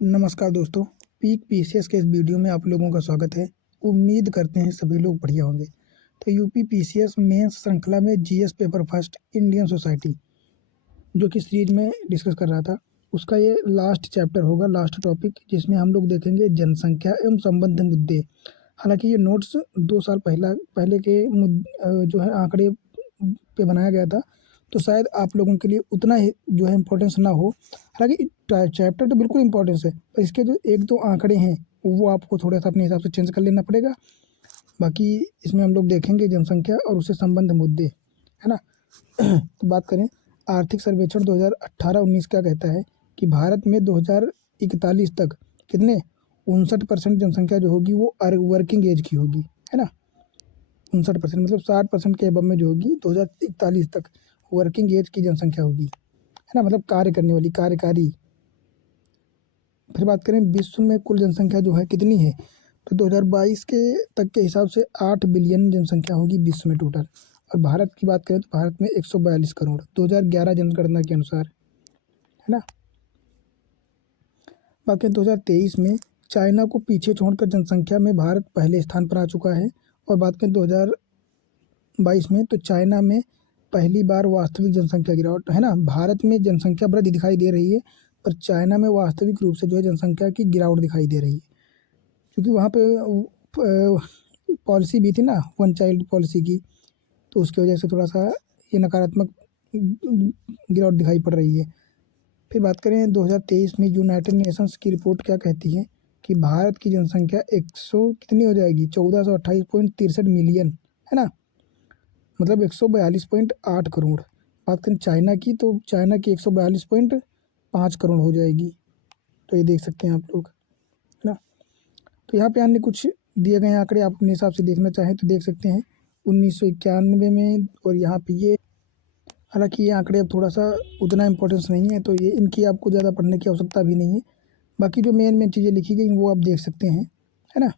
नमस्कार दोस्तों, peak PCS के इस वीडियो में आप लोगों का स्वागत है। उम्मीद करते हैं सभी लोग बढ़िया होंगे। तो यूपी पीसीएस मेंस श्रृंखला में GS paper first Indian society जो कि सीरीज में डिस्कस कर रहा था, उसका ये लास्ट चैप्टर होगा, लास्ट टॉपिक, जिसमें हम लोग देखेंगे जनसंख्या एवं संबंध मुद्दे। हालांकि ये नोट्स 2 साल पहले के जो है आंकड़े पे बनाया गया था, तो शायद आप लोगों के लिए उतना ही जो है इम्पोर्टेंस ना हो। हालांकि चैप्टर तो बिल्कुल इम्पोर्टेंस है, पर इसके जो 1-2 आंकड़े हैं वो आपको थोड़ा सा अपने हिसाब से चेंज कर लेना पड़ेगा। बाकी इसमें हम लोग देखेंगे जनसंख्या और उससे संबंध मुद्दे, है ना। तो बात करें, आर्थिक सर्वेक्षण 2018-19 क्या कहता है कि भारत में 2041 तक कितने 59% जनसंख्या जो होगी वो वर्किंग एज की होगी, है ना। 59% मतलब 60% के अबव में जो होगी 2041 तक वर्किंग एज की जनसंख्या होगी, है ना, मतलब कार्य करने वाली, कार्यकारी। फिर बात करें विश्व में कुल जनसंख्या जो है कितनी है, तो 2022 के तक के हिसाब से 8 बिलियन जनसंख्या होगी विश्व में टोटल। और भारत की बात करें तो भारत में 142 करोड़ 2011 जनगणना के अनुसार, है ना। बाकी 2023 में चाइना को पीछे छोड़कर जनसंख्या में भारत पहले स्थान पर आ चुका है। और बात करें 2022 में, तो चाइना में पहली बार वास्तविक जनसंख्या गिरावट, है ना। भारत में जनसंख्या वृद्धि दिखाई दे रही है, पर चाइना में वास्तविक रूप से जो है जनसंख्या की गिरावट दिखाई दे रही है, क्योंकि वहाँ पे पॉलिसी भी थी ना, वन चाइल्ड पॉलिसी की, तो उसकी वजह से थोड़ा सा ये नकारात्मक गिरावट दिखाई पड़ रही है। फिर बात करें 2023 में यूनाइटेड नेशंस की रिपोर्ट क्या कहती है कि भारत की जनसंख्या 100 कितनी हो जाएगी, 1428.63 मिलियन, है ना, मतलब 142.8 करोड़। बात करें चाइना की, तो चाइना की 142.5 करोड़ हो जाएगी। तो ये देख सकते हैं आप लोग, है ना। तो यहाँ पे अन्य कुछ दिए गए आंकड़े आप अपने हिसाब से देखना चाहें तो देख सकते हैं 1991 में, और यहाँ पे ये, हालांकि ये आंकड़े अब थोड़ा सा उतना इम्पोर्टेंस नहीं है, तो ये इनकी आपको ज़्यादा पढ़ने की आवश्यकता भी नहीं है। बाकी जो मेन चीज़ें लिखी गई वो आप देख सकते हैं, है ना।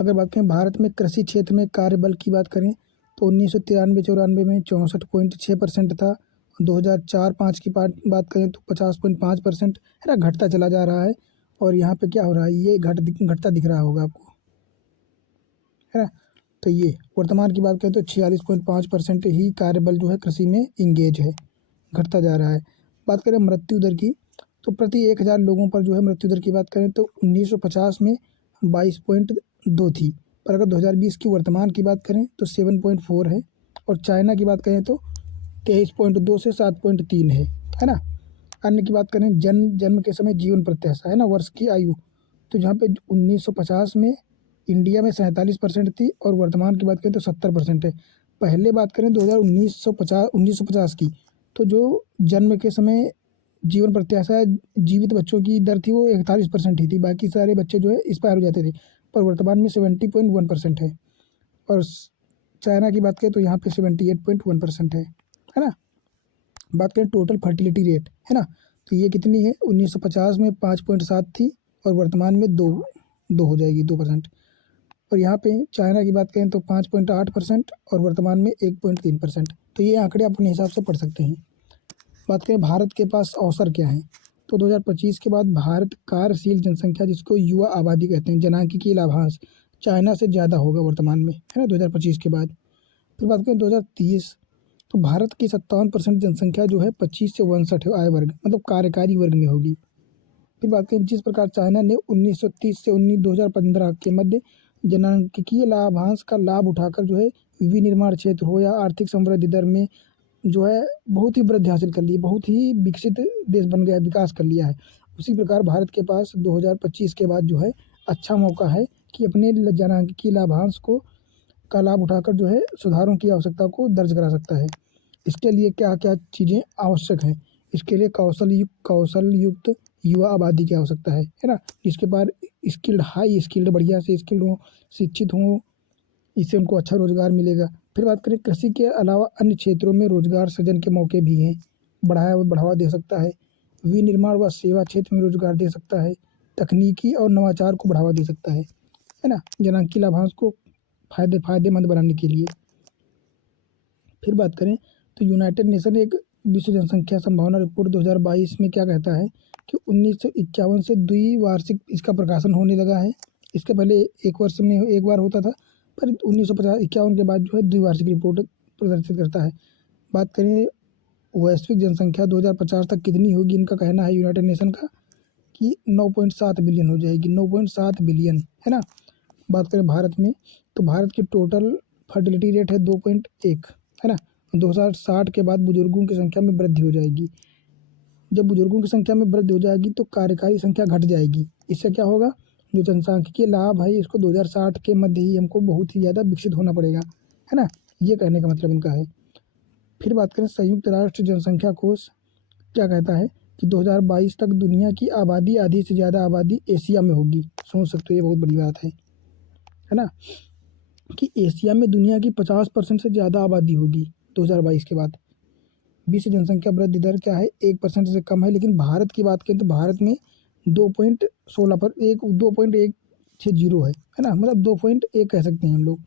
अगर बात करें भारत में कृषि क्षेत्र में कार्यबल की बात करें, तो 1993-94 में 64.6% था। 2004-05 की बात करें तो 50.5%, है ना, घटता चला जा रहा है। और यहाँ पे क्या हो रहा है, ये घटता दिख रहा होगा आपको, है ना। तो ये वर्तमान की बात करें तो 46.5% ही कार्यबल जो है कृषि में इंगेज है, घटता जा रहा है। बात करें मृत्यु दर की, तो प्रति 1000 लोगों पर जो है मृत्यु दर की बात करें तो 1950 में 22.2 थी, पर अगर 2020 की वर्तमान की बात करें तो 7.4 है। और चाइना की बात करें तो 23.2 से 7.3 है ना। अन्य की बात करें, जन्म के समय जीवन प्रत्याशा, है ना, वर्ष की आयु, तो जहाँ पे 1950 में इंडिया में 47% थी, और वर्तमान की बात करें तो 70% है। पहले बात करें 1950 की, तो जो जन्म के समय जीवन प्रत्याशा जीवित बच्चों की दर थी वो 41% ही थी, बाकी सारे बच्चे जो है एक्सपायर हो जाते थे। पर वर्तमान में 70.1% है। और चाइना की बात करें तो यहाँ पे 78.1% है ना। बात करें टोटल फर्टिलिटी रेट, है ना, तो ये कितनी है, 1950 में 5.7 थी, और वर्तमान में दो हो जाएगी, 2%। और यहाँ पे चाइना की बात करें तो 5.8% और वर्तमान में 1.3%। तो ये आंकड़े आप अपने हिसाब से पढ़ सकते हैं। बात करें भारत के पास अवसर क्या है, तो 2025 के बाद भारत कार्यशील जनसंख्या, जिसको युवा आबादी कहते हैं, जनांकिकीय लाभांश चाइना से ज़्यादा होगा वर्तमान में, है ना, 2025 के बाद। फिर बात करें 2030, तो भारत की 57% जनसंख्या जो है 25 से 59 आय वर्ग, मतलब कार्यकारी वर्ग में होगी। फिर बात करें, जिस प्रकार चाइना ने 1930 से 2015 के मध्य जनांकिकीय लाभांश का लाभ उठाकर जो है विनिर्माण क्षेत्र हो या आर्थिक समृद्धि दर में जो है बहुत ही वृद्धि हासिल कर ली, बहुत ही विकसित देश बन गया, विकास कर लिया है, उसी प्रकार भारत के पास 2025 के बाद जो है अच्छा मौका है कि अपने जनांकिकीय लाभांश को का लाभ उठाकर जो है सुधारों की आवश्यकता को दर्ज करा सकता है। इसके लिए क्या क्या चीज़ें आवश्यक हैं, इसके लिए कौशल युक्त युवा आबादी की आवश्यकता है ना, जिसके पास स्किल्ड, हाई स्किल्ड, बढ़िया से स्किल्ड हों, शिक्षित हों, इससे उनको अच्छा रोजगार मिलेगा। फिर बात करें, कृषि के अलावा अन्य क्षेत्रों में रोजगार सृजन के मौके भी हैं, बढ़ावा दे सकता है, विनिर्माण व सेवा क्षेत्र में रोजगार दे सकता है, तकनीकी और नवाचार को बढ़ावा दे सकता है ना, जनांकीय लाभांश को फायदेमंद बनाने के लिए। फिर बात करें तो यूनाइटेड नेशन एक विश्व जनसंख्या संभावना रिपोर्ट 2022 में क्या कहता है कि 1951 से द्विवार्षिक इसका प्रकाशन होने लगा है। इसके पहले एक वर्ष में एक बार होता था, पर 1951 के बाद जो है द्विवार्षिक रिपोर्ट प्रदर्शित करता है। बात करें वैश्विक जनसंख्या 2050 तक कितनी होगी, इनका कहना है यूनाइटेड नेशन का कि 9.7 बिलियन हो जाएगी, 9.7 बिलियन, है ना। बात करें भारत में, तो भारत की टोटल फर्टिलिटी रेट है 2.1, है ना। 2060 के बाद बुजुर्गों की संख्या में वृद्धि हो जाएगी। जब बुजुर्गों की संख्या में वृद्धि हो जाएगी तो कार्यकारी संख्या घट जाएगी। इससे क्या होगा, जो जनसांख्यिकीय लाभ है इसको 2060 के मध्य ही हमको बहुत ही ज़्यादा विकसित होना पड़ेगा, है ना। ये कहने का मतलब इनका है। फिर बात करें संयुक्त राष्ट्र जनसंख्या कोष क्या कहता है कि 2022 तक दुनिया की आबादी आधी से ज़्यादा आबादी एशिया में होगी। सोच सकते हो, ये बहुत बड़ी बात है ना, कि एशिया में दुनिया की 50% से ज़्यादा आबादी होगी 2022 के बाद। विश्व जनसंख्या वृद्धि दर क्या है, 1% से कम है। लेकिन भारत की बात करें तो भारत में 2.16 पर 2.160 है ना, मतलब 2.1 कह सकते हैं हम लोग।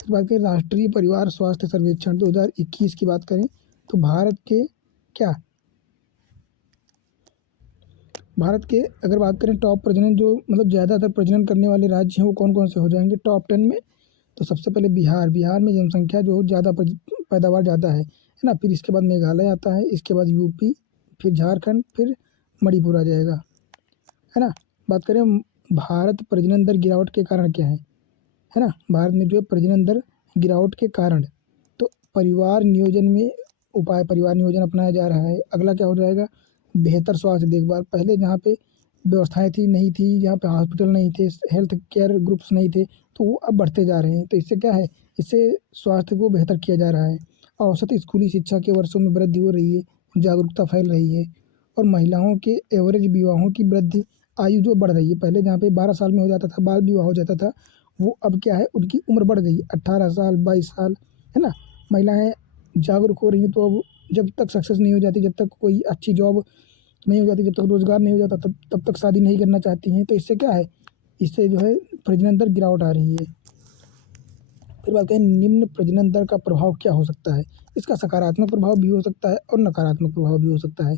फिर बात करें राष्ट्रीय परिवार स्वास्थ्य सर्वेक्षण 2021 की बात करें तो भारत के क्या, भारत के अगर बात करें टॉप प्रजनन, जो मतलब ज़्यादातर प्रजनन करने वाले राज्य हैं वो कौन कौन से हो जाएंगे टॉप 10 में, तो सबसे पहले बिहार। बिहार में जनसंख्या जो ज़्यादा पैदावार ज़्यादा है ना। फिर इसके बाद मेघालय आता है, इसके बाद यूपी, फिर झारखंड, फिर मणिपुर आ जाएगा, है ना। बात करें भारत प्रजनन दर गिरावट के कारण क्या है ना, भारत में जो है प्रजनन दर गिरावट के कारण, तो परिवार नियोजन में उपाय, परिवार नियोजन अपनाया जा रहा है। अगला क्या हो जाएगा, बेहतर स्वास्थ्य देखभाल। पहले जहाँ पे व्यवस्थाएं थी नहीं थी, जहाँ पे हॉस्पिटल नहीं थे, हेल्थ केयर ग्रुप्स नहीं थे, तो वो अब बढ़ते जा रहे हैं। तो इससे क्या है, इससे स्वास्थ्य को बेहतर किया जा रहा है। औसत स्कूली शिक्षा के वर्षों में वृद्धि हो रही है, जागरूकता फैल रही है, और महिलाओं के एवरेज विवाहों की वृद्धि आयु जो बढ़ रही है। पहले जहाँ पे 12 साल में हो जाता था, बाल विवाह हो जाता था, वो अब क्या है, उनकी उम्र बढ़ गई, 18 साल, 22 साल, है ना। महिलाएं जागरूक हो रही हैं, तो अब जब तक सक्सेस नहीं हो जाती, जब तक कोई अच्छी जॉब नहीं हो जाती, जब तक रोज़गार नहीं हो जाता, तब तक शादी नहीं करना चाहती हैं। तो इससे क्या है, इससे जो है प्रजनन दर गिरावट आ रही है। फिर बात करें निम्न प्रजनन दर का प्रभाव क्या हो सकता है। इसका सकारात्मक प्रभाव भी हो सकता है और नकारात्मक प्रभाव भी हो सकता है।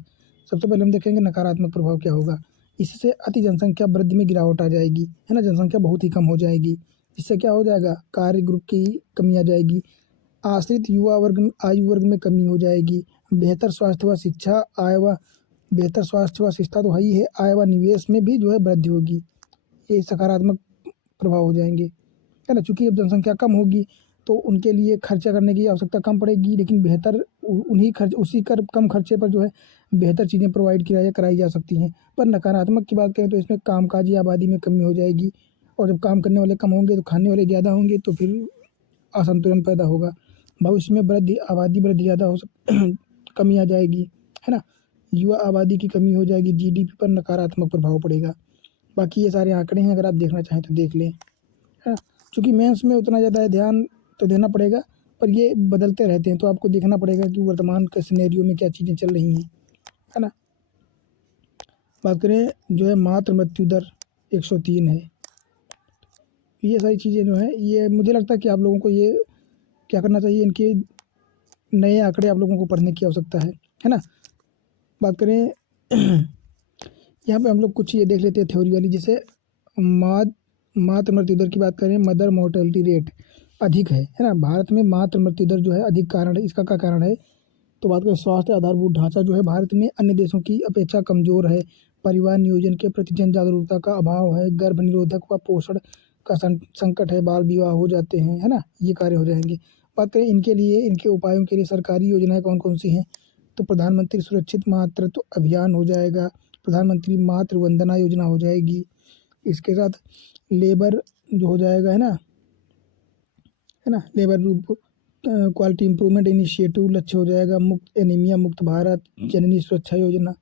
सबसे पहले हम देखेंगे नकारात्मक प्रभाव क्या होगा। इससे अति जनसंख्या वृद्धि में गिरावट आ जाएगी, है ना, जनसंख्या बहुत ही कम हो जाएगी। इससे क्या हो जाएगा, कार्य ग्रुप की कमी आ जाएगी, आश्रित युवा वर्ग आयु वर्ग में कमी हो जाएगी, बेहतर स्वास्थ्य व शिक्षा, आय व बेहतर स्वास्थ्य व शिक्षा तो है ही है, आय व निवेश में भी जो है वृद्धि होगी। ये सकारात्मक प्रभाव हो जाएंगे, है ना। चूँकि अब जनसंख्या कम होगी तो उनके लिए खर्चा करने की आवश्यकता कम पड़ेगी, लेकिन बेहतर उन्हीं खर्च उसी कर कम खर्चे पर जो है बेहतर चीज़ें प्रोवाइड कराई जा सकती हैं। पर नकारात्मक की बात करें तो इसमें कामकाजी आबादी में कमी हो जाएगी, और जब काम करने वाले कम होंगे तो खाने वाले ज़्यादा होंगे, तो फिर असंतुलन पैदा होगा। भविष्य में आबादी वृद्धि ज़्यादा हो कमी आ जाएगी, है ना। युवा आबादी की कमी हो जाएगी, जीडीपी पर नकारात्मक प्रभाव पड़ेगा। बाकी ये सारे आंकड़े हैं, अगर आप देखना चाहें तो देख लें, है ना। चूँकि मेंस में उतना ज़्यादा ध्यान तो देना पड़ेगा, पर ये बदलते रहते हैं, तो आपको देखना पड़ेगा कि वर्तमान के सिनेरियो में क्या चीज़ें चल रही हैं, है ना। बात करें जो है मातृ मृत्यु दर 103 है। ये सारी चीज़ें जो हैं, ये मुझे लगता है कि आप लोगों को ये क्या करना चाहिए, इनके नए आंकड़े आप लोगों को पढ़ने की आवश्यकता है ना। बात करें यहाँ पे हम लोग कुछ ये देख लेते हैं थ्योरी वाली, जैसे मातृ मृत्यु दर की बात करें, मदर मोर्टेलिटी रेट अधिक है ना। भारत में मातृ मृत्यु दर जो है अधिक कारण है। इसका क्या कारण है, तो बात करें स्वास्थ्य आधारभूत ढांचा जो है भारत में अन्य देशों की अपेक्षा कमज़ोर है, परिवार नियोजन के प्रति जन जागरूकता का अभाव है, गर्भ निरोधक व पोषण का संकट है, बाल विवाह हो जाते हैं, है ना, ये कार्य हो जाएंगे। बात करें इनके लिए, इनके उपायों के लिए सरकारी योजनाएं कौन कौन सी हैं, तो प्रधानमंत्री सुरक्षित मातृत्व अभियान हो जाएगा, प्रधानमंत्री मातृ वंदना योजना हो जाएगी, इसके साथ लेबर जो हो जाएगा, है ना, लेबर रूप क्वालिटी इंप्रूवमेंट इनिशिएटिव लक्ष्य हो जाएगा, मुक्त एनीमिया मुक्त भारत, जननी सुरक्षा योजना,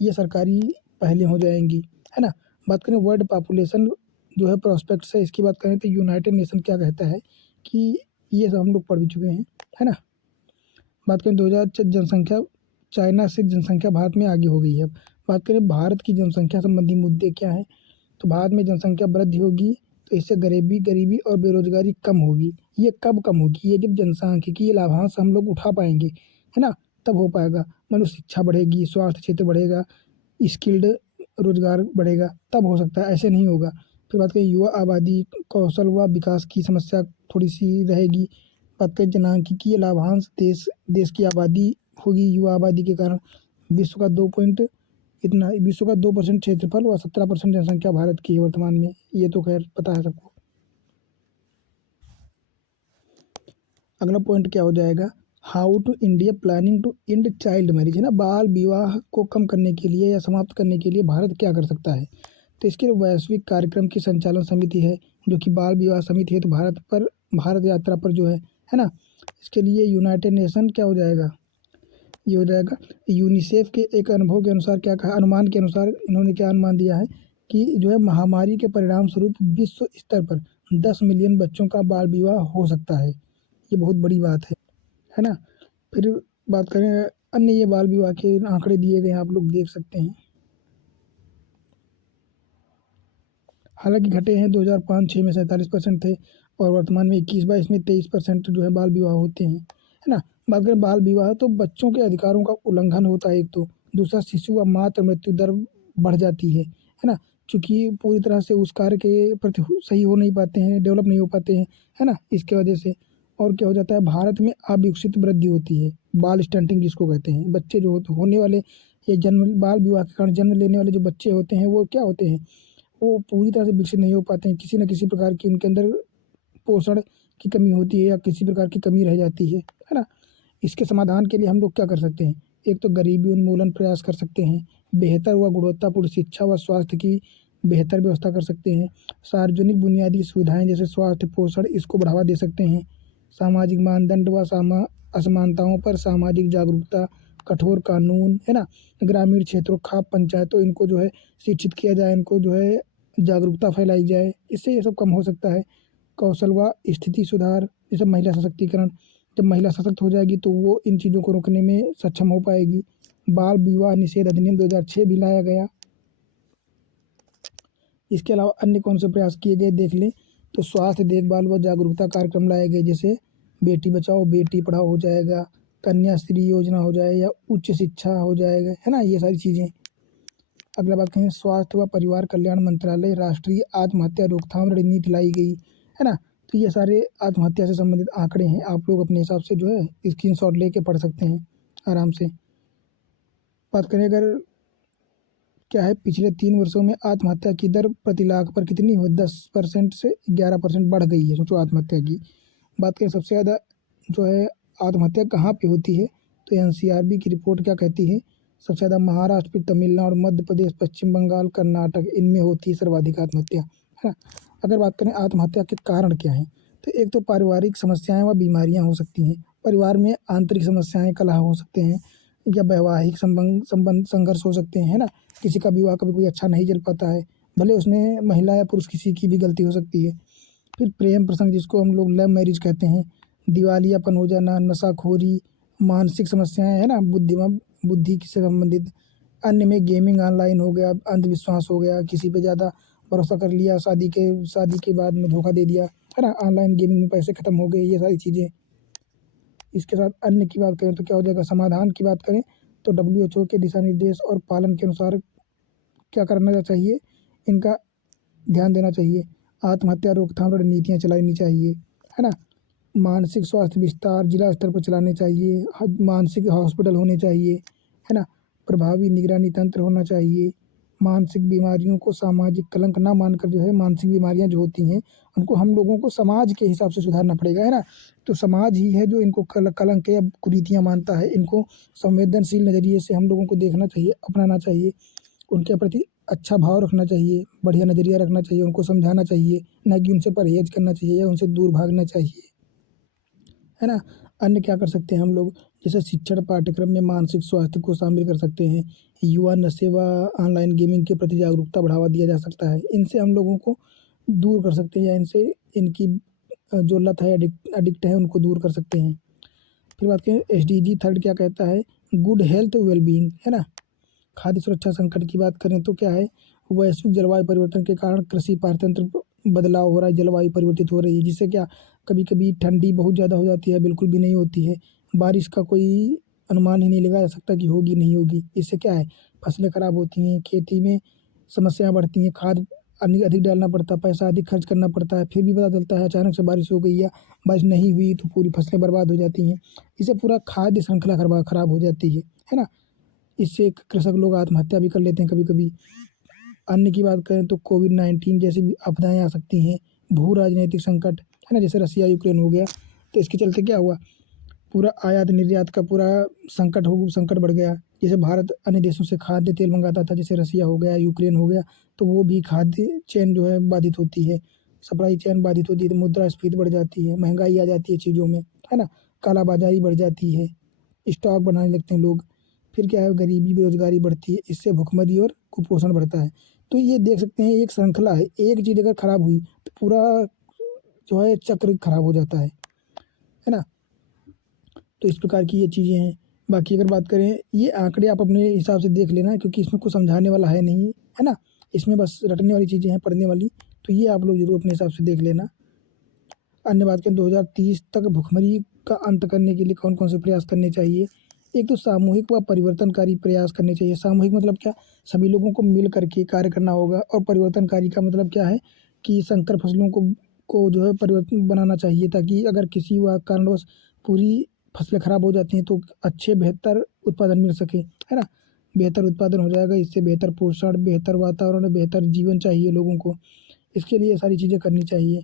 ये सरकारी पहलें हो जाएंगी, है ना। बात करें वर्ल्ड पॉपुलेशन जो है प्रोस्पेक्ट्स है, इसकी बात करें तो यूनाइटेड नेशन क्या कहता है कि ये सब हम लोग पढ़ भी चुके हैं, है ना। बात करें 2000 जनसंख्या, चाइना से जनसंख्या भारत में आगे हो गई है। अब बात करें भारत की जनसंख्या संबंधी मुद्दे क्या हैं, तो भारत में जनसंख्या वृद्धि होगी, तो इससे गरीबी और बेरोजगारी कम होगी। ये कब कम होगी, ये जब जनसांख्यिकीय लाभांश हम लोग उठा पाएंगे, है ना। तब हो पाएगा। मान लो शिक्षा बढ़ेगी, स्वास्थ्य क्षेत्र बढ़ेगा, स्किल्ड रोजगार बढ़ेगा, तब हो सकता है, ऐसे नहीं होगा। फिर बात करें युवा आबादी, कौशल व विकास की समस्या थोड़ी सी रहेगी। बात करें जनसांख्यिकीय लाभांश, देश देश की आबादी होगी युवा आबादी के कारण। विश्व का 2% क्षेत्रफल व 17% जनसंख्या भारत की है वर्तमान में, ये तो खैर पता है सबको। अगला पॉइंट क्या हो जाएगा, how to India planning to end child marriage, है ना, बाल विवाह को कम करने के लिए या समाप्त करने के लिए भारत क्या कर सकता है। तो इसके लिए वैश्विक कार्यक्रम की संचालन समिति है, जो कि बाल विवाह समिति है, तो भारत यात्रा पर जो है ना, इसके लिए यूनाइटेड नेशन क्या हो जाएगा, ये हो जाएगा। यूनिसेफ के एक अनुभव के अनुसार क्या कहा, अनुमान के अनुसार इन्होंने क्या अनुमान दिया है कि जो है महामारी के परिणाम स्वरूप विश्व स्तर पर 10 मिलियन बच्चों का बाल विवाह हो सकता है। ये बहुत बड़ी बात है ना। फिर बात करें अन्य ये बाल विवाह के आंकड़े दिए गए हैं, आप लोग देख सकते हैं। हालांकि घटे हैं, 2005-06 में 47% थे, और वर्तमान में 21-22 में 23% जो है बाल विवाह होते हैं, है ना। बात करें बाल विवाह, तो बच्चों के अधिकारों का उल्लंघन होता है एक तो, दूसरा शिशु व मातृ मृत्यु दर बढ़ जाती है ना, क्योंकि पूरी तरह से उस कार्य के प्रति सही हो नहीं पाते हैं, डेवलप नहीं हो पाते हैं, है ना, इसके वजह से। और क्या हो जाता है, भारत में अविकसित वृद्धि होती है, बाल स्टंटिंग जिसको कहते हैं। बच्चे जो होने वाले, ये जन्म बाल विवाह के कारण जन्म लेने वाले जो बच्चे होते हैं, वो क्या होते हैं, वो पूरी तरह से विकसित नहीं हो पाते हैं, किसी न किसी प्रकार की उनके अंदर पोषण की कमी होती है या किसी प्रकार की कमी रह जाती है ना। इसके समाधान के लिए हम लोग क्या कर सकते हैं, एक तो गरीबी उन्मूलन प्रयास कर सकते हैं, बेहतर व गुणवत्तापूर्ण शिक्षा व स्वास्थ्य की बेहतर व्यवस्था कर सकते हैं, सार्वजनिक बुनियादी सुविधाएं जैसे स्वास्थ्य पोषण इसको बढ़ावा दे सकते हैं, सामाजिक मानदंड व असमानताओं पर सामाजिक जागरूकता, कठोर कानून, है ना, ग्रामीण क्षेत्रों खाप पंचायतों इनको जो है शिक्षित किया जाए, इनको जो है जागरूकता फैलाई जाए, इससे ये सब कम हो सकता है। कौशल व स्थिति सुधार, जैसे महिला सशक्तिकरण, जब महिला सशक्त हो जाएगी तो वो इन चीज़ों को रोकने में सक्षम हो पाएगी। बाल विवाह निषेध अधिनियम 2006 भी लाया गया। इसके अलावा अन्य कौन से प्रयास किए गए देख लें, तो स्वास्थ्य देखभाल व जागरूकता कार्यक्रम लाए गए, जैसे बेटी बचाओ बेटी पढ़ाओ हो जाएगा, कन्याश्री योजना हो जाए या उच्च शिक्षा हो जाएगा, है ना, ये सारी चीज़ें। अगला बात कहें, स्वास्थ्य व परिवार कल्याण मंत्रालय राष्ट्रीय आत्महत्या रोकथाम रणनीति लाई गई, है ना। तो ये सारे आत्महत्या से संबंधित आंकड़े हैं, आप लोग अपने हिसाब से जो है स्क्रीनशॉट लेके पढ़ सकते हैं आराम से। बात करें अगर क्या है, पिछले 3 वर्षों में आत्महत्या की दर प्रति लाख पर कितनी हुई, 10% से 11% बढ़ गई है, सोचो आत्महत्या की। बात करें सबसे ज़्यादा जो है आत्महत्या कहाँ पे होती है, तो एनसीआरबी की रिपोर्ट क्या कहती है, सबसे ज़्यादा महाराष्ट्र, फिर तमिलनाडु, मध्य प्रदेश, पश्चिम बंगाल, कर्नाटक, इनमें होती है सर्वाधिक आत्महत्या, है ना। अगर बात करें आत्महत्या के कारण क्या हैं, तो एक तो पारिवारिक समस्याएं व बीमारियां हो सकती हैं, परिवार में आंतरिक समस्याएं, कलह हो सकते हैं, या वैवाहिक संबंध संबंध संघर्ष हो सकते हैं, है ना। किसी का विवाह कभी कोई अच्छा नहीं चल पाता है, भले उसमें महिला या पुरुष किसी की भी गलती हो सकती है। फिर प्रेम प्रसंग जिसको हम लोग लव मैरिज कहते हैं, दिवालियापन हो जाना, नशाखोरी, मानसिक समस्याएं, है ना, बुद्धि से संबंधित। अन्य में गेमिंग ऑनलाइन हो गया, अंधविश्वास हो गया, किसी पे ज़्यादा भरोसा कर लिया, शादी के बाद में धोखा दे दिया, है ना, ऑनलाइन गेमिंग में पैसे खत्म हो गए, ये सारी चीज़ें। इसके साथ अन्य की बात करें तो क्या हो जाएगा, समाधान की बात करें तो WHO के दिशा निर्देश और पालन के अनुसार क्या करना चाहिए, इनका ध्यान देना चाहिए। आत्महत्या रोकथाम रणनीतियाँ चलानी चाहिए, है ना। मानसिक स्वास्थ्य विस्तार जिला स्तर पर चलाने चाहिए, मानसिक हॉस्पिटल होने चाहिए, है ना। प्रभावी निगरानी तंत्र होना चाहिए। मानसिक बीमारियों को सामाजिक कलंक ना मानकर जो है, मानसिक बीमारियां जो होती हैं उनको हम लोगों को समाज के हिसाब से सुधारना पड़ेगा, है ना। तो समाज ही है जो इनको कलंक या कुरीतियाँ मानता है, इनको संवेदनशील नज़रिए से हम लोगों को देखना चाहिए, अपनाना चाहिए, उनके प्रति अच्छा भाव रखना चाहिए, बढ़िया नज़रिया रखना चाहिए, उनको समझाना चाहिए, ना कि उनसे परहेज करना चाहिए या उनसे दूर भागना चाहिए, है ना। अन्य क्या कर सकते हैं हम लोग, जैसे शिक्षण पाठ्यक्रम में मानसिक स्वास्थ्य को शामिल कर सकते हैं, युवा नशे व ऑनलाइन गेमिंग के प्रति जागरूकता बढ़ावा दिया जा सकता है, इनसे हम लोगों को दूर कर सकते हैं, या इनसे इनकी जो लत है, एडिक्ट है, उनको दूर कर सकते हैं। फिर बात करें SDG थर्ड क्या कहता है, गुड हेल्थ वेलबींग, है ना। खाद्य सुरक्षा संकट की बात करें तो क्या है, वैश्विक जलवायु परिवर्तन के कारण कृषि पारतंत्र बदलाव हो रहा है, जलवायु परिवर्तित हो रही है, जिससे क्या कभी कभी ठंडी बहुत ज़्यादा हो जाती है, बिल्कुल भी नहीं होती है, बारिश का कोई अनुमान ही नहीं लगाया जा सकता कि होगी नहीं होगी। इससे क्या है, फसलें खराब होती हैं, खेती में समस्याएँ बढ़ती हैं, खाद अधिक डालना पड़ता है, पैसा अधिक खर्च करना पड़ता है, फिर भी पता चलता है अचानक से बारिश हो गई या बारिश नहीं हुई तो पूरी फसलें बर्बाद हो जाती हैं। इससे पूरा खाद्य श्रृंखला खराब हो जाती है ना? इससे कृषक लोग आत्महत्या भी कर लेते हैं कभी-कभी। अन्य की बात करें तो कोविड-19 जैसी भी आपदाएँ आ सकती हैं, भू-राजनैतिक संकट, है ना? जैसे रसिया-यूक्रेन हो गया, तो इसके चलते क्या हुआ, पूरा आयात-निर्यात का पूरा संकट बढ़ गया। जैसे भारत अन्य देशों से खाद्य तेल मँगाता था, जैसे रसिया हो गया, यूक्रेन हो गया, तो वो भी खाद्य चेन जो है बाधित होती है, सप्लाई चेन बाधित होती है, तो मुद्रास्फीति बढ़ जाती है, महँगाई आ जाती है चीज़ों में, है ना? कालाबाज़ारी बढ़ जाती है, स्टॉक बनाने लगते हैं लोग, फिर क्या है, गरीबी, बेरोज़गारी बढ़ती है, इससे भुखमरी और कुपोषण बढ़ता है। तो ये देख सकते हैं, एक श्रृंखला है, एक चीज़ अगर खराब हुई, तो पूरा जो है चक्र खराब हो जाता है ना? तो इस प्रकार की ये चीज़ें हैं। बाकी अगर बात करें, ये आंकड़े आप अपने हिसाब से देख लेना, क्योंकि इसमें कुछ समझाने वाला है नहीं, है ना? इसमें बस रटने वाली चीज़ें हैं, पढ़ने वाली, तो ये आप लोग ज़रूर अपने हिसाब से देख लेना। अन्य बात करें, 2030 तक भुखमरी का अंत करने के लिए कौन-कौन से प्रयास करने चाहिए? एक तो सामूहिक व परिवर्तनकारी प्रयास करने चाहिए। सामूहिक मतलब क्या? सभी लोगों को मिल कर के कार्य करना होगा, और परिवर्तनकारी का मतलब क्या है कि संकर फसलों को जो है परिवर्तन बनाना चाहिए, ताकि अगर किसी व कारणवश पूरी फसलें खराब हो जाती हैं तो अच्छे बेहतर उत्पादन मिल सके, है ना? बेहतर उत्पादन हो जाएगा, इससे बेहतर पोषण, बेहतर वातावरण, बेहतर जीवन चाहिए लोगों को। इसके लिए ये सारी चीज़ें करनी चाहिए।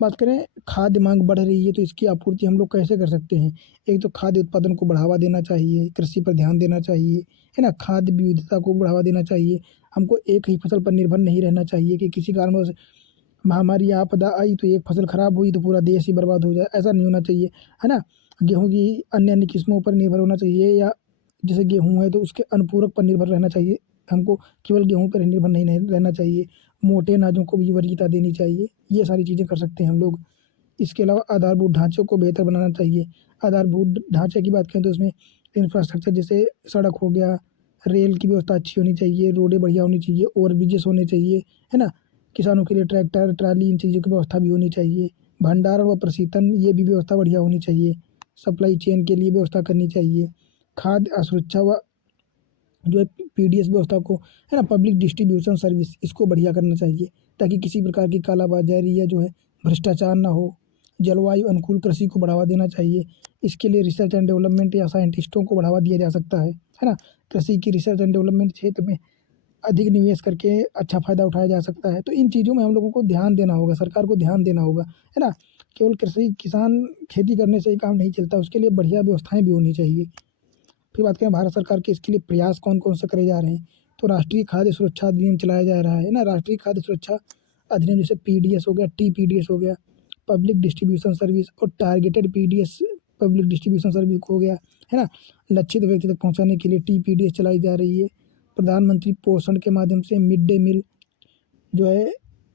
बात करें, खाद्य माँग बढ़ रही है तो इसकी आपूर्ति हम लोग कैसे कर सकते हैं? एक तो खाद्य उत्पादन को बढ़ावा देना चाहिए, कृषि पर ध्यान देना चाहिए, है ना? खाद्य विविधता को बढ़ावा देना चाहिए। हमको एक ही फसल पर निर्भर नहीं रहना चाहिए कि किसी कारणवश महामारी या आपदा आई तो एक फसल खराब हुई तो पूरा देश ही बर्बाद हो जाए, ऐसा नहीं होना चाहिए, है ना? गेहूँ की अन्य-अन्य किस्मों पर निर्भर होना चाहिए, या जैसे गेहूँ है तो उसके अनुपूरक पर निर्भर रहना चाहिए। हमको केवल गेहूँ पर ही निर्भर नहीं रहना चाहिए। मोटे अनाजों को भी वरीयता देनी चाहिए। ये सारी चीज़ें कर सकते हैं हम लोग। इसके अलावा आधारभूत ढाँचों को बेहतर बनाना चाहिए। आधारभूत ढाँचे की बात करें तो उसमें इंफ्रास्ट्रक्चर, जैसे सड़क हो गया, रेल की व्यवस्था अच्छी होनी चाहिए, रोडें बढ़िया होनी चाहिए, ओवरब्रिजेस होने चाहिए, है ना? किसानों के लिए ट्रैक्टर, ट्राली, इन चीज़ों की व्यवस्था भी होनी चाहिए। भंडारण व प्रशीतन, ये भी व्यवस्था बढ़िया होनी चाहिए। सप्लाई चेन के लिए व्यवस्था करनी चाहिए। खाद्य असुरक्षा व जो है पीडीएस व्यवस्था को, है ना, पब्लिक डिस्ट्रीब्यूशन सर्विस, इसको बढ़िया करना चाहिए, ताकि किसी प्रकार की कालाबाजारी या जो है भ्रष्टाचार ना हो। जलवायु अनुकूल कृषि को बढ़ावा देना चाहिए। इसके लिए रिसर्च एंड डेवलपमेंट या साइंटिस्टों को बढ़ावा दिया जा सकता है ना? कृषि की रिसर्च एंड डेवलपमेंट क्षेत्र में अधिक निवेश करके अच्छा फ़ायदा उठाया जा सकता है। तो इन चीज़ों में हम लोगों को ध्यान देना होगा, सरकार को ध्यान देना होगा, है ना? केवल किसान खेती करने से ही काम नहीं चलता, उसके लिए बढ़िया व्यवस्थाएँ भी होनी चाहिए। फिर बात करें भारत सरकार के इसके लिए प्रयास कौन-कौन से करे जा रहे हैं, तो राष्ट्रीय खाद्य सुरक्षा अधिनियम चलाया जा रहा है ना? राष्ट्रीय खाद्य सुरक्षा अधिनियम, जैसे पीडीएस हो गया, टीपीडीएस हो गया, पब्लिक डिस्ट्रीब्यूशन सर्विस, और targeted PDS, public distribution service हो गया, है ना? लक्षित व्यक्ति तक पहुँचाने के लिए टीपीडीएस चलाई जा रही है। प्रधानमंत्री पोषण के माध्यम से मिड डे मील जो है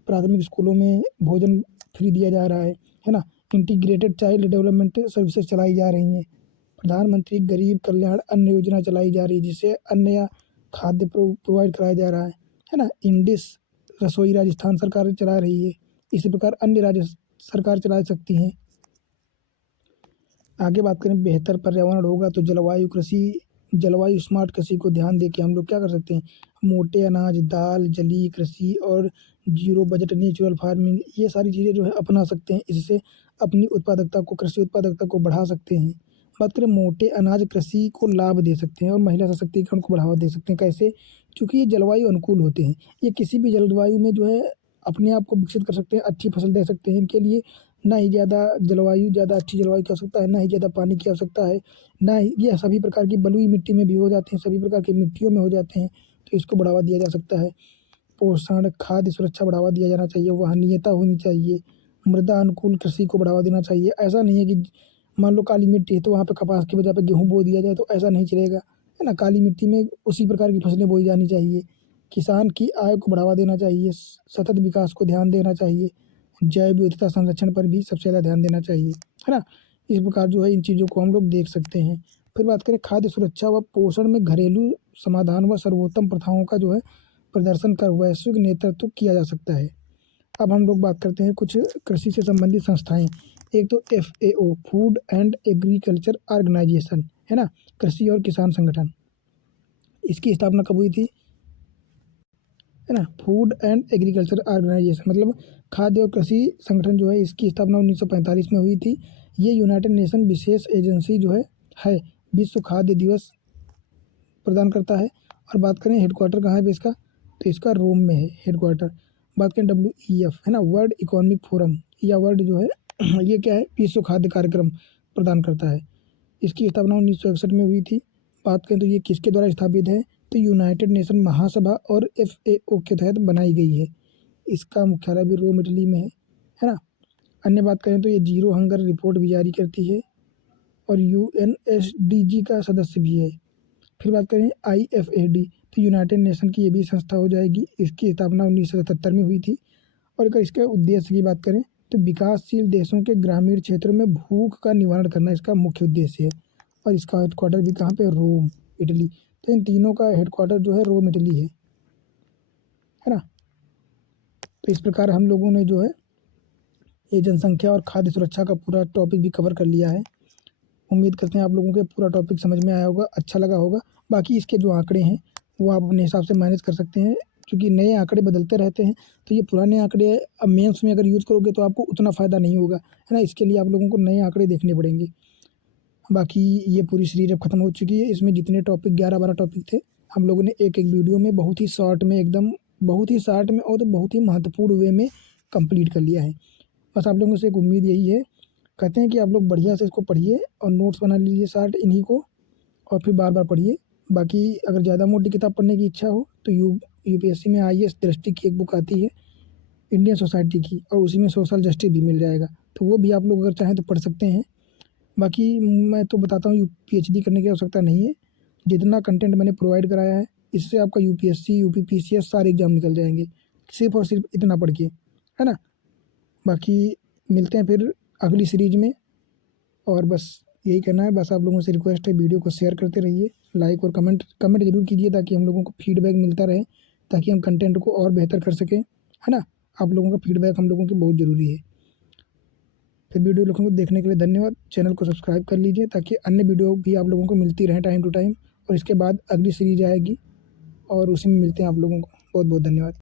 प्राथमिक स्कूलों में भोजन फ्री दिया जा रहा है ना? इंटीग्रेटेड चाइल्ड डेवलपमेंट सर्विसेज चलाई जा रही हैं। प्रधानमंत्री गरीब कल्याण अन्न योजना चलाई जा रही है, जिससे अन्न या खाद्य प्रोवाइड कराया जा रहा है ना? इंडिस रसोई राजस्थान सरकार चला रही है। इसी प्रकार अन्य राज्य सरकार चला सकती हैं। आगे बात करें, बेहतर पर्यावरण होगा तो जलवायु स्मार्ट कृषि को ध्यान देके हम लोग क्या कर सकते हैं, मोटे अनाज, दाल, जलीय कृषि और जीरो बजट नेचुरल फार्मिंग, ये सारी चीज़ें जो है अपना सकते हैं। इससे अपनी उत्पादकता को, कृषि उत्पादकता को बढ़ा सकते हैं। बात करें, मोटे अनाज कृषि को लाभ दे सकते हैं और महिला सशक्तिकरण को बढ़ावा दे सकते हैं। कैसे? क्योंकि ये जलवायु अनुकूल होते हैं। ये किसी भी जलवायु में जो है अपने आप को विकसित कर सकते हैं, अच्छी फसल दे सकते हैं। इनके लिए ना ही ज़्यादा अच्छी जलवायु की आवश्यकता है, ना ही ज़्यादा पानी की आवश्यकता है, ना ही ये सभी प्रकार की बलुई मिट्टी में भी हो जाते हैं, सभी प्रकार की मिट्टियों में हो जाते हैं, तो इसको बढ़ावा दिया जा सकता है। पोषण, खाद्य सुरक्षा बढ़ावा दिया जाना चाहिए, वहनीयता होनी चाहिए, मृदा अनुकूल कृषि को बढ़ावा देना चाहिए। ऐसा नहीं है कि मान लो काली मिट्टी है तो वहाँ पे कपास की बजाय पे गेहूँ बो दिया जाए, तो ऐसा नहीं चलेगा, है ना? काली मिट्टी में उसी प्रकार की फसलें बोई जानी चाहिए। किसान की आय को बढ़ावा देना चाहिए, सतत विकास को ध्यान देना चाहिए, जैव विविधता संरक्षण पर भी सबसे ज़्यादा ध्यान देना चाहिए, है ना? इस प्रकार जो है इन चीज़ों को हम लोग देख सकते हैं। फिर बात करें, खाद्य सुरक्षा व पोषण में घरेलू समाधान व सर्वोत्तम प्रथाओं का जो है प्रदर्शन कर वैश्विक नेतृत्व किया जा सकता है। अब हम लोग बात करते हैं कुछ कृषि से संबंधित संस्थाएँ। एक तो FAO, food and agriculture organisation, है ना? कृषि और किसान संगठन, इसकी स्थापना कब हुई थी, है ना। फूड एंड एग्रीकल्चर ऑर्गेनाइजेशन, मतलब खाद्य और कृषि संगठन जो है, इसकी स्थापना 1945 में हुई थी। ये यूनाइटेड नेशन विशेष एजेंसी जो है विश्व खाद्य दिवस प्रदान करता है। और बात करें हेडक्वार्टर कहाँ है इसका, तो इसका रोम में है हेडक्वार्टर। बात करें WEF, है ना, वर्ल्ड इकोनॉमिक फोरम, या वर्ल्ड जो है ये क्या है, विश्व खाद्य कार्यक्रम प्रदान करता है। इसकी स्थापना 1961 में हुई थी। बात करें तो ये किसके द्वारा स्थापित है, तो यूनाइटेड नेशन महासभा और FAO के तहत बनाई गई है। इसका मुख्यालय भी रोम इटली में है ना। अन्य बात करें तो ये जीरो हंगर रिपोर्ट भी जारी करती है और UNSDG का सदस्य भी है। फिर बात करें IFAD, तो यूनाइटेड नेशन की ये भी संस्था हो जाएगी। इसकी स्थापना 1977 में हुई थी। और अगर इसके उद्देश्य की बात करें तो विकासशील देशों के ग्रामीण क्षेत्रों में भूख का निवारण करना इसका मुख्य उद्देश्य है। और इसका हेडक्वार्टर भी कहाँ पे, रोम इटली। तो इन तीनों का हेडक्वार्टर जो है रोम इटली है ना। तो इस प्रकार हम लोगों ने जो है ये जनसंख्या और खाद्य सुरक्षा का पूरा टॉपिक भी कवर कर लिया है। उम्मीद करते हैं आप लोगों के पूरा टॉपिक समझ में आया होगा, अच्छा लगा होगा। बाकी इसके जो आंकड़े हैं वो आप अपने हिसाब से मैनेज कर सकते हैं, क्योंकि नए आंकड़े बदलते रहते हैं। तो ये पुराने आंकड़े अब मेंस में अगर यूज़ करोगे तो आपको उतना फ़ायदा नहीं होगा, है ना। इसके लिए आप लोगों को नए आंकड़े देखने पड़ेंगे। बाकी ये पूरी सीरीज अब ख़त्म हो चुकी है। इसमें जितने टॉपिक 11-12 टॉपिक थे, हम लोगों ने एक एक वीडियो में बहुत ही शॉर्ट में, एकदम बहुत ही शॉर्ट में और बहुत ही महत्वपूर्ण वे में कंप्लीट कर लिया है। बस आप लोगों से एक उम्मीद यही है, कहते हैं कि आप लोग बढ़िया से इसको पढ़िए और नोट्स बना लीजिए शॉर्ट इन्हीं को, और फिर बार बार पढ़िए। बाकी अगर ज़्यादा मोटी किताब पढ़ने की इच्छा हो तो UPSC में IAS दृष्टि की एक बुक आती है इंडियन सोसाइटी की, और उसी में सोशल जस्टिस भी मिल जाएगा, तो वो भी आप लोग अगर चाहें तो पढ़ सकते हैं। बाकी मैं तो बताता हूँ PhD करने की आवश्यकता नहीं है। जितना कंटेंट मैंने प्रोवाइड कराया है इससे आपका UPSC UP PCS सारे एग्जाम निकल जाएंगे, सिर्फ और सिर्फ इतना पढ़ के, है ना। बाकी मिलते हैं फिर अगली सीरीज में, और बस यही कहना है। बस आप लोगों से रिक्वेस्ट है, वीडियो को शेयर करते रहिए, लाइक और कमेंट ज़रूर कीजिए, ताकि हम लोगों को फीडबैक मिलता रहे, ताकि हम कंटेंट को और बेहतर कर सकें, है ना। आप लोगों का फीडबैक हम लोगों की बहुत ज़रूरी है। फिर वीडियो लोगों को देखने के लिए धन्यवाद। चैनल को सब्सक्राइब कर लीजिए ताकि अन्य वीडियो भी आप लोगों को मिलती रहे टाइम टू टाइम। और इसके बाद अगली सीरीज आएगी और उसी में मिलते हैं आप लोगों को। बहुत बहुत धन्यवाद।